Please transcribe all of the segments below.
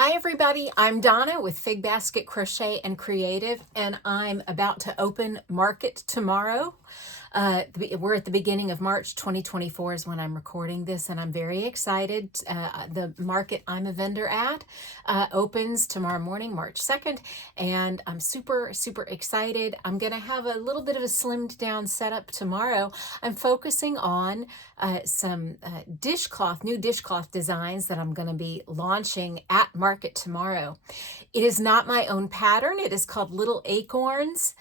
Hi everybody, I'm Donna with Fig Basket Crochet and Creative, and I'm about to open market tomorrow. We're at the beginning of March 2024 is when I'm recording this, and I'm very excited. The market I'm a vendor at opens tomorrow morning, March 2nd, and I'm super excited. I'm going to have a little bit of a slimmed down setup tomorrow. I'm focusing on some new dishcloth designs that I'm going to be launching at market tomorrow. It is not my own pattern. It is called Little Acorns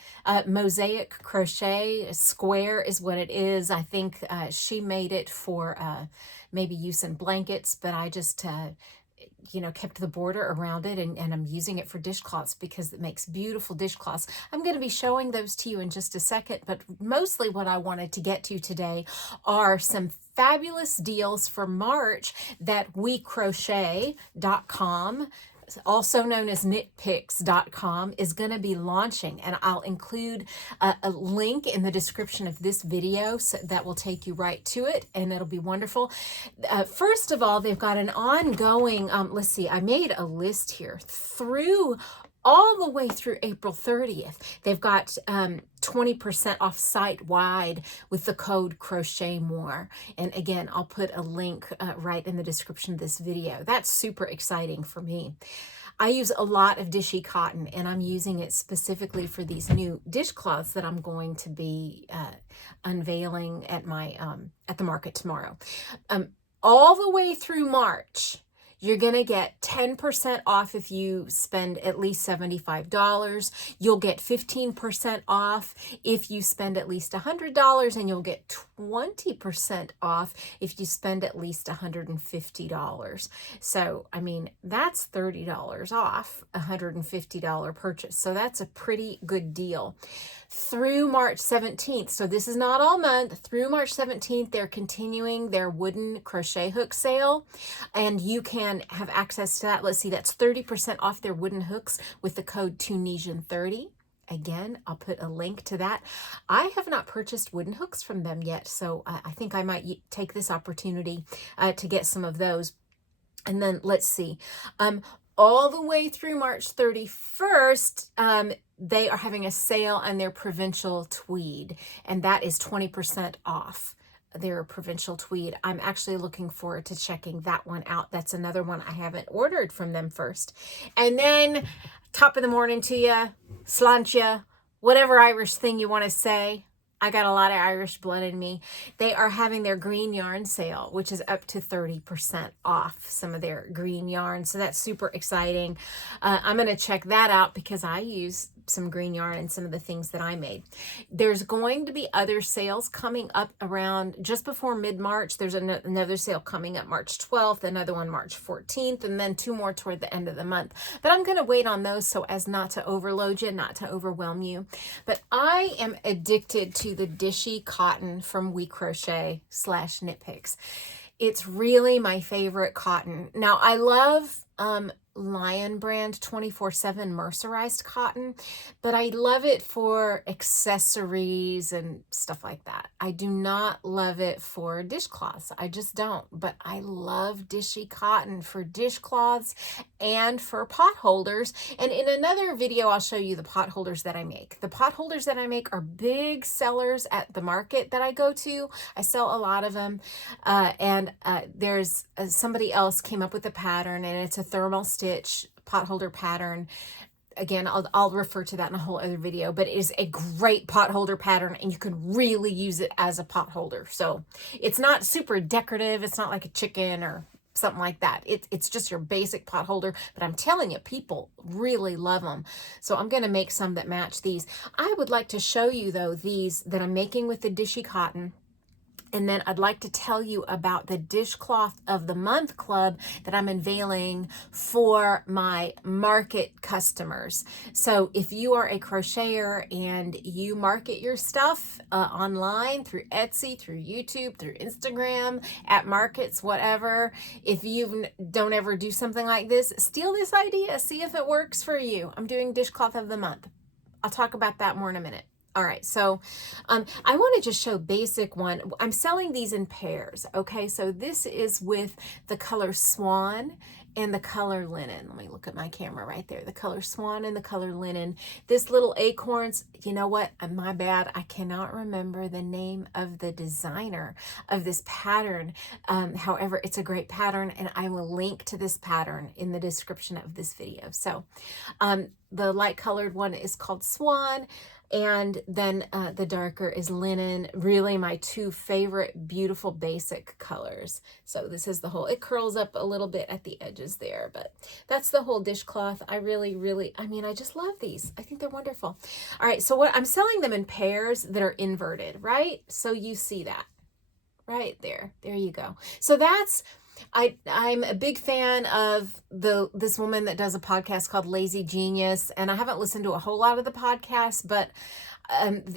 Mosaic Crochet. Square is what it is. I think she made it for maybe use in blankets, but I just kept the border around it, and I'm using it for dishcloths because it makes beautiful dishcloths. I'm going to be showing those to you in just a second, but mostly what I wanted to get to today are some fabulous deals for March that WeCrochet.com, also known as knitpicks.com, is going to be launching, and I'll include a link in the description of this video so that will take you right to it, and it'll be wonderful. First of all, they've got an ongoing, let's see, I made a list here all the way through April 30th. They've got 20% off site-wide with the code Crochet More. And again, I'll put a link right in the description of this video. That's super exciting for me. I use a lot of Dishie Cotton, and I'm using it specifically for these new dishcloths that I'm going to be unveiling at the market tomorrow. All the way through March, you're going to get 10% off if you spend at least $75. You'll get 15% off if you spend at least $100, and you'll get 20% off if you spend at least $150. So, I mean, that's $30 off a $150 purchase. So that's a pretty good deal. Through March 17th, so this is not all month, through March 17th, they're continuing their wooden crochet hook sale, and you can have access to that. Let's see, that's 30% off their wooden hooks with the code Tunisian30. Again, I'll put a link to that. I have not purchased wooden hooks from them yet, so I think I might take this opportunity to get some of those. And then let's see, all the way through March 31st, they are having a sale on their provincial tweed, and that is 20% off their provincial tweed. I'm actually looking forward to checking that one out. That's another one I haven't ordered from them first. And then top of the morning to you, sláinte, whatever Irish thing you want to say. I got a lot of Irish blood in me. They are having their green yarn sale, which is up to 30% off some of their green yarn. So that's super exciting. I'm going to check that out because I use some green yarn in some of the things that I made. There's going to be other sales coming up around just before mid-March. There's another sale coming up March 12th, another one March 14th, and then two more toward the end of the month. But I'm going to wait on those so as not to overload you, not to overwhelm you. But I am addicted to the Dishie Cotton from We Crochet /knitpicks. It's really my favorite cotton. Now, I love Lion brand 24/7 mercerized cotton, but I love it for accessories and stuff like that. I do not love it for dishcloths. I just don't, but I love Dishie Cotton for dishcloths and for pot holders. And in another video, I'll show you the pot holders that I make. The pot holders that I make are big sellers at the market that I go to. I sell a lot of them, and there's somebody else came up with a pattern, and it's a thermal stitch pot holder pattern. Again, I'll refer to that in a whole other video, but it is a great pot holder pattern, and you can really use it as a pot holder. So it's not super decorative. It's not like a chicken or something like that. It's just your basic pot holder, but I'm telling you, people really love them. So I'm going to make some that match these. I would like to show you, though, these that I'm making with the Dishie Cotton. And then I'd like to tell you about the Dishcloth of the Month Club that I'm unveiling for my market customers. So if you are a crocheter and you market your stuff online through Etsy, through YouTube, through Instagram, at markets, whatever, if you don't ever do something like this, steal this idea, see if it works for you. I'm doing Dishcloth of the Month. I'll talk about that more in a minute. All right, so I want to just show basic one. I'm selling these in pairs, okay? So this is with the color Swan, and the color linen. Let me look at my camera right there. The color swan and the color linen. This little acorns, you know what? My bad. I cannot remember the name of the designer of this pattern. However, it's a great pattern, and I will link to this pattern in the description of this video. So the light colored one is called Swan, and then the darker is linen. Really my two favorite beautiful basic colors. So this is the whole, it curls up a little bit at the edges there, but that's the whole dishcloth. I really, I mean, I just love these. I think they're wonderful. All right, so what I'm selling them in pairs that are inverted, right? So you see that right there. There you go. So that's, I'm a big fan of this woman that does a podcast called Lazy Genius, and I haven't listened to a whole lot of the podcasts, but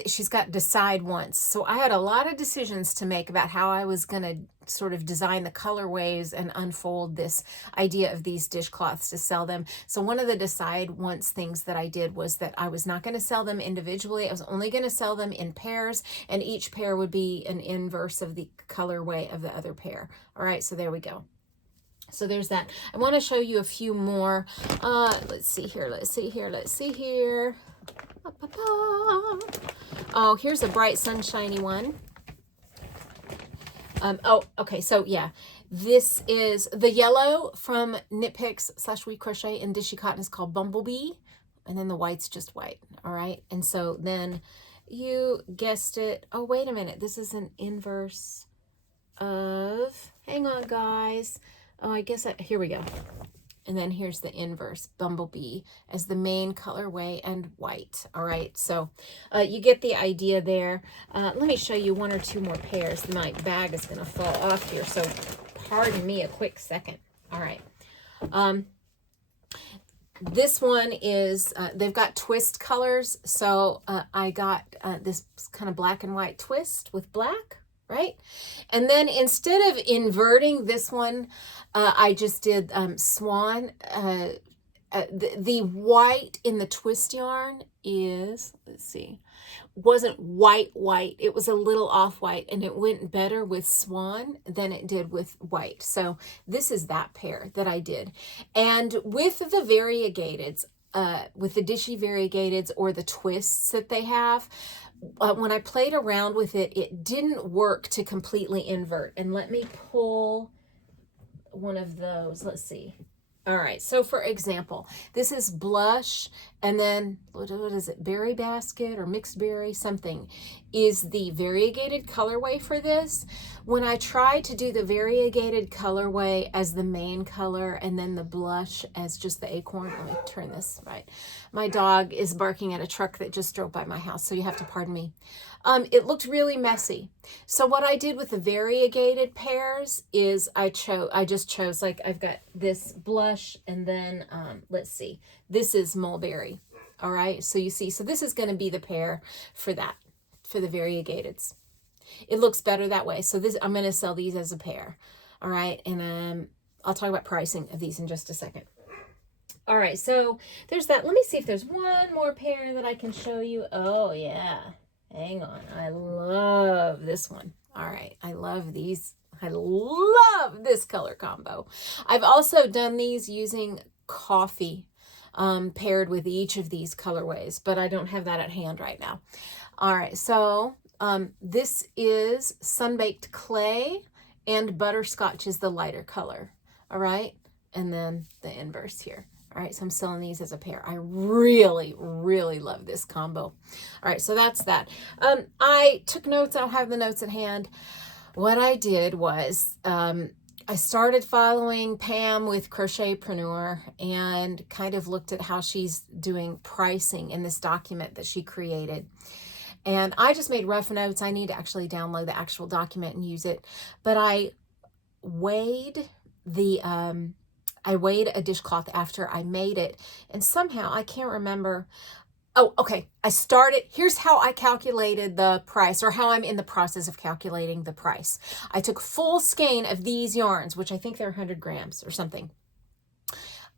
she's got Decide Once. So I had a lot of decisions to make about how I was going to sort of design the colorways and unfold this idea of these dishcloths to sell them. So one of the Decide Once things that I did was that I was not going to sell them individually. I was only going to sell them in pairs, and each pair would be an inverse of the colorway of the other pair. All right, so there we go. So there's that. I want to show you a few more. Let's see here. Oh, here's a bright sunshiny one. Oh, okay. So yeah, this is the yellow from Knit Picks / We Crochet and Dishie Cotton is called Bumblebee. And then the white's just white. All right. And so then you guessed it. Oh, wait a minute. This is an inverse of, hang on guys. Oh, I guess here we go. And then here's the inverse, Bumblebee, as the main colorway and white. All right, so you get the idea there. Let me show you one or two more pairs. My bag is going to fall off here, so pardon me a quick second. All right. This one is, they've got twist colors. So I got this kind of black and white twist with black. Right? And then instead of inverting this one, I just did swan. The white in the twist yarn is, let's see, wasn't white. It was a little off-white, and it went better with swan than it did with white. So this is that pair that I did. And with the variegateds, with the Dishie variegateds or the twists that they have, when I played around with it, it didn't work to completely invert. And let me pull one of those. Let's see. All right. So for example, this is Blush, and then what is it? Berry Basket or Mixed Berry something is the variegated colorway for this. When I tried to do the variegated colorway as the main color and then the Blush as just the acorn, let me turn this right. My dog is barking at a truck that just drove by my house, so you have to pardon me. It looked really messy. So what I did with the variegated pairs is I just chose, like, I've got this Blush, and then let's see, this is Mulberry. All right, so you see, so this is going to be the pair for that, for the variegateds. It looks better that way. So this, I'm going to sell these as a pair. All right, and I'll talk about pricing of these in just a second. All right, so there's that. Let me see if there's one more pair that I can show you. Oh yeah. Hang on. I love this one. All right. I love these. I love this color combo. I've also done these using coffee paired with each of these colorways, but I don't have that at hand right now. All right. So this is Sunbaked Clay, and Butterscotch is the lighter color. All right. And then the inverse here. All right, so I'm selling these as a pair. I really love this combo. All right, so that's that. I took notes. I don't have the notes at hand. What I did was I started following Pam with Crochetpreneur and kind of looked at how she's doing pricing in this document that she created. And I just made rough notes. I need to actually download the actual document and use it. But I weighed a dishcloth after I made it, and somehow I can't remember. Oh, okay. Here's how I calculated the price, or how I'm in the process of calculating the price. I took full skein of these yarns, which I think they're 100 grams or something.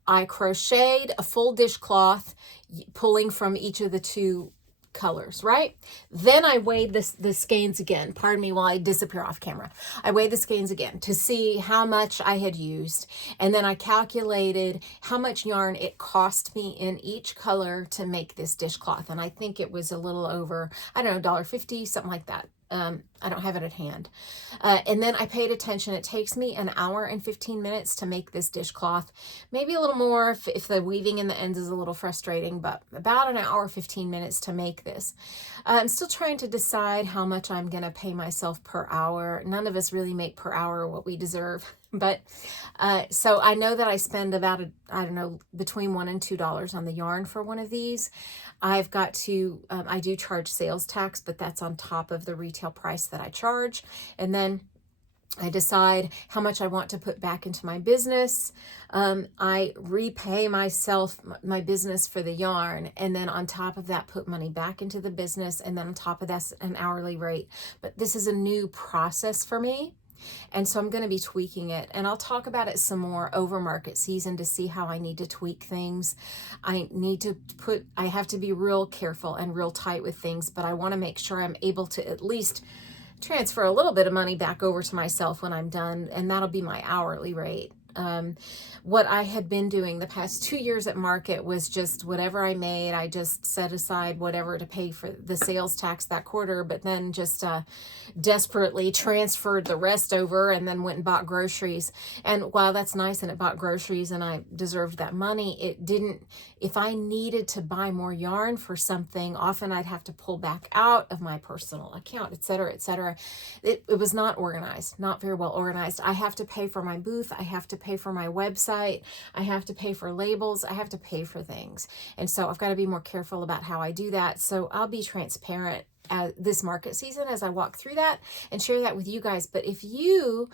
I crocheted a full dishcloth, pulling from each of the two colors, right? Then I weighed the skeins again. Pardon me while I disappear off camera. I weighed the skeins again to see how much I had used. And then I calculated how much yarn it cost me in each color to make this dishcloth. And I think it was a little over, I don't know, $1.50, something like that. I don't have it at hand. And then I paid attention. It takes me an hour and 15 minutes to make this dishcloth. Maybe a little more if the weaving in the ends is a little frustrating, but about an hour, 15 minutes to make this. I'm still trying to decide how much I'm going to pay myself per hour. None of us really make per hour what we deserve. But so I know that I spend about, I don't know, between $1 and $2 on the yarn for one of these. I've got to, I do charge sales tax, but that's on top of the retail price that I charge. And then I decide how much I want to put back into my business. I repay myself, my business for the yarn. And then on top of that, put money back into the business. And then on top of that, an hourly rate. But this is a new process for me. And so I'm going to be tweaking it, and I'll talk about it some more over market season to see how I need to tweak things. I have to be real careful and real tight with things, but I want to make sure I'm able to at least transfer a little bit of money back over to myself when I'm done, and that'll be my hourly rate. What I had been doing the past 2 years at market was just whatever I made, I just set aside whatever to pay for the sales tax that quarter, but then just desperately transferred the rest over and then went and bought groceries. And while that's nice and it bought groceries and I deserved that money, it didn't, if I needed to buy more yarn for something, often I'd have to pull back out of my personal account, etc., etc. It was not organized, not very well organized. I have to pay for my booth. I have to pay for my website. I have to pay for labels. I have to pay for things. And so I've got to be more careful about how I do that. So I'll be transparent this market season as I walk through that and share that with you guys. But if you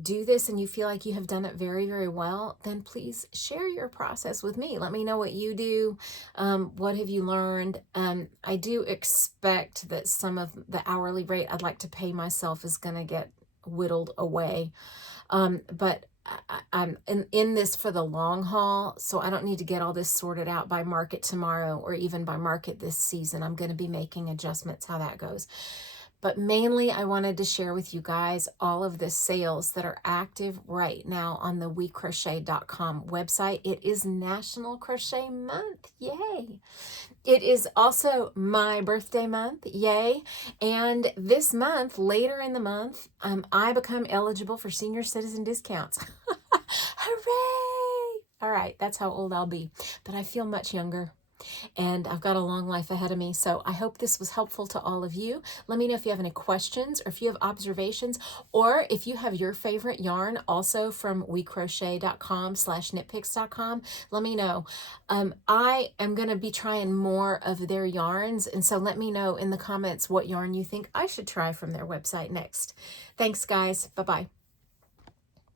do this and you feel like you have done it very, very well, then please share your process with me. Let me know what you do. What have you learned? I do expect that some of the hourly rate I'd like to pay myself is going to get whittled away. But I'm in this for the long haul, so I don't need to get all this sorted out by market tomorrow or even by market this season. I'm going to be making adjustments how that goes. But mainly I wanted to share with you guys all of the sales that are active right now on the WeCrochet.com website. It is National Crochet Month. Yay! It is also my birthday month. Yay! And this month, later in the month, I become eligible for senior citizen discounts. Hooray! All right, that's how old I'll be. But I feel much younger. And I've got a long life ahead of me. So I hope this was helpful to all of you. Let me know if you have any questions or if you have observations, or if you have your favorite yarn also from wecrochet.com/knitpicks.com. Let me know. I am going to be trying more of their yarns. And so let me know in the comments what yarn you think I should try from their website next. Thanks, guys. Bye-bye.